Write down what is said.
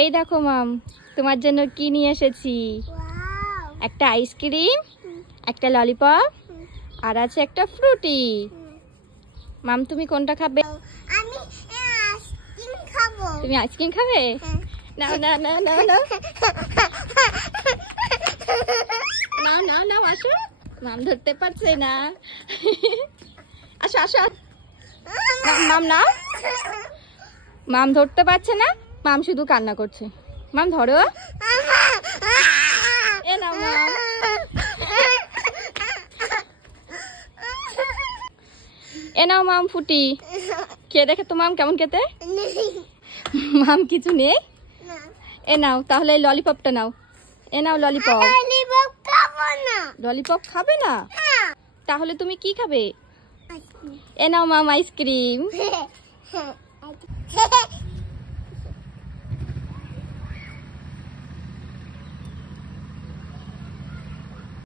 এই দেখো মাম, তোমার জন্য কি নিয়ে এসেছি। একটা আইসক্রিম, একটা ললিপপ, আর আছে একটা ফ্রুটি। মাম তুমি কোনটা খাবে? আমি আইসক্রিম খাবো। তুমি আইসক্রিম খাবে? নাও নাও নাও নাও নাও নাও নাও নাও, আসো। মাম ধরতে পারছে না। আসো আসো, মাম নাও। মাম ধরতে পারছে না, মাম শুধু কান্না করছে। মাম ধরো। এ নাও মাম। এ নাও মাম ফ্রুটি। খেয়ে দেখে তো মাম কেমন খেতে। মাম কিছু নেই। এ নাও তাহলে এই ললিপপটা নাও। এ নাও ললিপপ। ললিপপ খাবো না। ললিপপ খাবে না? তাহলে তুমি কি খাবে? এ নাও মাম আইসক্রিম।